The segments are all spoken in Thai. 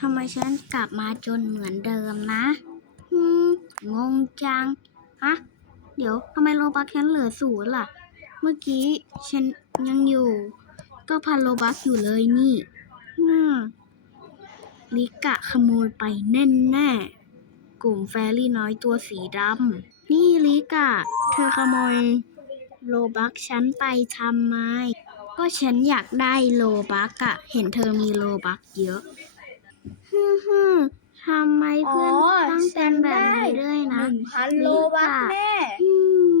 ทำไมฉันกลับมาจนเหมือนเดิมนะอืมงงจัง ฮะ เดี๋ยวทำไมโลบักฉันเหลือศูนย์ล่ะ เมื่อกี้ฉันยังอยู่ ก็พันโลบักอยู่เลยนี่อืมลิกะขโมยไปแน่แน่กลุ่มแฟรี่น้อยตัวสีดำ นี่ลิกะ เธอขโมยโลบักฉันไปทำไม ก็ฉันอยากได้โลบักอะเห็นเธอมีโลบักเยอะ ฮึมฮึมทำไมเพื่อนต้องเป็นแบบนี้ด้วยหนะนึ่งพันโลบัคแน่อื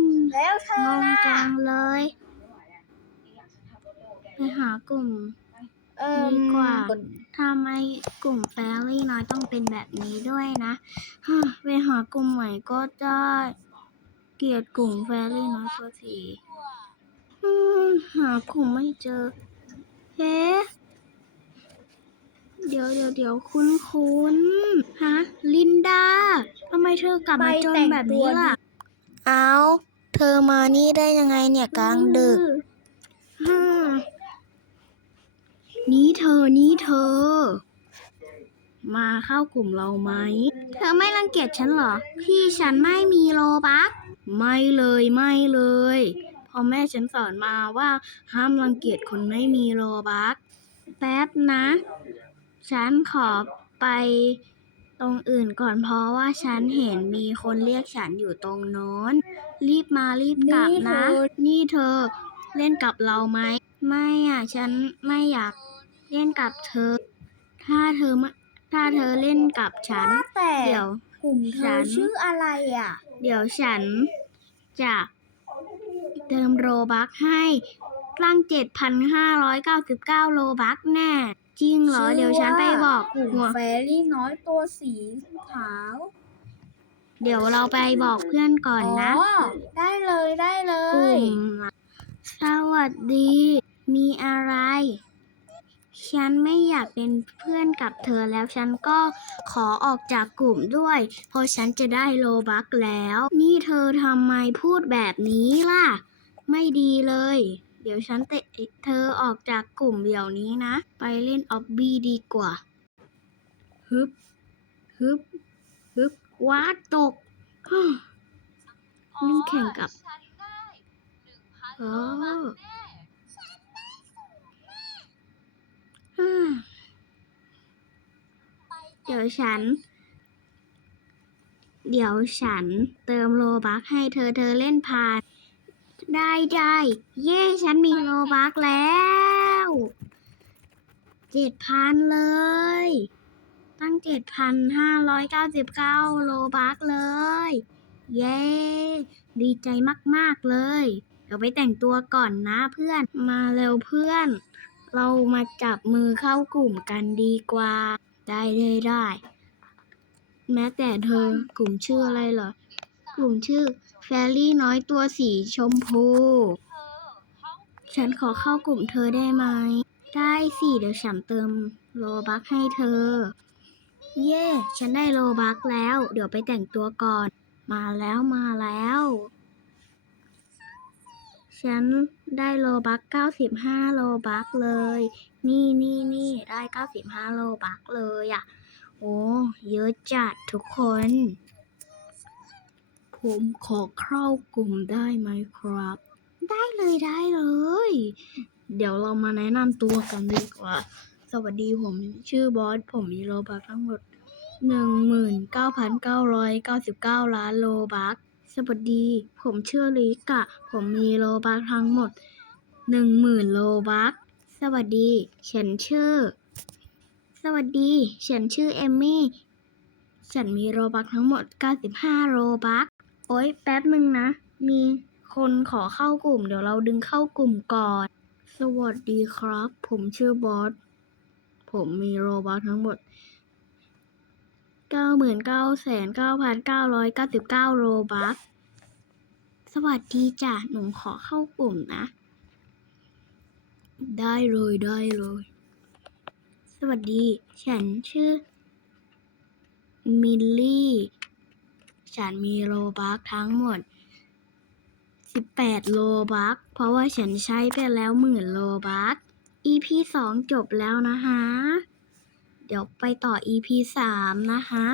มแล้วเธงองล่ะจังเลย ไปหากลุ่ม เออดีกว่า ทำไมกลุ่มแฟรี่น้อยต้องเป็นแบบนี้ด้วยนะฮะไปหากลุ่มใหม่ก็ได้เกลียดกลุ่มแฟรี่น้อยตัวทีอืมหากลุ่มไม่เจอ เฮ้ เดี๋ยวเดี๋ยวเดี๋ยวคุ้นคุ้นๆฮะ ลินดาทำไมเธอกลับมาจนแบบนี้ล่ะ เอาเธอมานี่ได้ยังไงเนี่ยกลางดึกฮ่านี่เธอนี่เธอ มาเข้ากลุ่มเราไหม เธอไม่รังเกียจฉันเหรอ พี่ฉันไม่มีโลบักไม่เลยไม่เลยเพอแม่ฉันสอนมาว่าห้ามรังเกียจคนไม่มีโลบักแป๊บนะ ฉันขอไปตรงอื่นก่อนเพราะว่าฉันเห็นมีคนเรียกฉันอยู่ตรงโน้น รีบมารีบกลับนะ นี่เธอเล่นกับเราไหม ไม่อะ ฉันไม่อยากเล่นกับเธอ ถ้าเธอไม่ถ้าเธอเล่นกับฉันว่าแต่เดี๋ยวกลุ่มเธฉัอนชื่ออะไรอะ เดี๋ยวฉันจะเติมโรบักให้ ตั้ง7,599 โลบักแน่ จริงเหรอชื่อเดี๋ยวฉันไปบอกกลุ่มหัวแฟรี่น้อยตัวสีขาว เดี๋ยวเราไปบอกเพื่อนก่อนนะอ๋อได้เลยได้เลกลุ่ยมสวัสดี มีอะไร ฉันไม่อยากเป็นเพื่อนกับเธอแล้วฉันก็ขอออกจากกลุ่มด้วย เพราะฉันจะได้โลบักแล้ว นี่เธอทำไมพูดแบบนี้ล่ะ ไม่ดีเลย เดี๋ยวฉันเตะเธอออกจากกลุ่มเดี๋ยวนี้นะ ไปเล่นออบบี้ดีกว่า ฮึบ ฮึบ ฮึบ ว้าตกฮ่าเล่นแข่งกับโอ้ฮ่าเดี๋ยวฉัน เดี๋ยวฉันเติมโลบักให้เธอเธอเล่นผ่าน ได้ได้เย้ฉันมีโลบักแล้วเจ็ดพันเลย ตั้งเจ็ดพันห้าร้อยเก้าสิบเก้าโลบักเลย เย้ดีใจมาก ๆ เลย เดี๋ยวไปแต่งตัวก่อนนะเพื่อนมาเร็วเพื่อน เรามาจับมือเข้ากลุ่มกันดีกว่า ได้ได้ได้ แม้แต่เธอกลุ่มชื่ออะไรเหรอ กลุ่มชื่อแฟรี่น้อยตัวสีชมพู ฉันขอเข้ากลุ่มเธอได้ไหม ได้สิ เดี๋ยวฉันเติมโลบักให้เธอ เย่ฉันได้โลบักแล้ว เดี๋ยวไปแต่งตัวก่อน มาแล้วมาแล้ว ฉันได้โลบัก95 โลบักเลย นี่นี่นี่ได้ 95 โลบักเลยอะ่ะ โอ้ เยอะจัดทุกคน ผมขอเข้ากลุ่มได้ไหมครับ ได้เลยได้เลย เดี๋ยวเรามาแนะนำตัวกันดีกว่า สวัสดีผมชื่อบอส ผมมีโลบักทั้งหมด 19,999 ล้านโลบักสวัสดี ผมชื่อลิกะ ผมมีโลบักทั้งหมด 10,000 โลบักสวัสดีฉันชื่อ สวัสดีฉันชื่อเอมมี่ ฉันมีโลบักทั้งหมด 95โลบัก โอ๊ย แป๊บหนึ่งนะ มีคนขอเข้ากลุ่ม เดี๋ยวเราดึงเข้ากลุ่มก่อน สวัสดีครับ ผมชื่อบอส ผมมีโลบักทั้งหมด 99,999โลบักสวัสดีจ้ะ หนูขอเข้ากลุ่มนะ ได้เลยได้เลย สวัสดี ฉันชื่อมิลลี่ ฉันมีโลบักทั้งหมด 18 โลบักเพราะว่าฉันใช้ไปแล้วหมื่นโลบัก EP 2 จบแล้วนะคะ เดี๋ยวไปต่อ EP สามนะคะ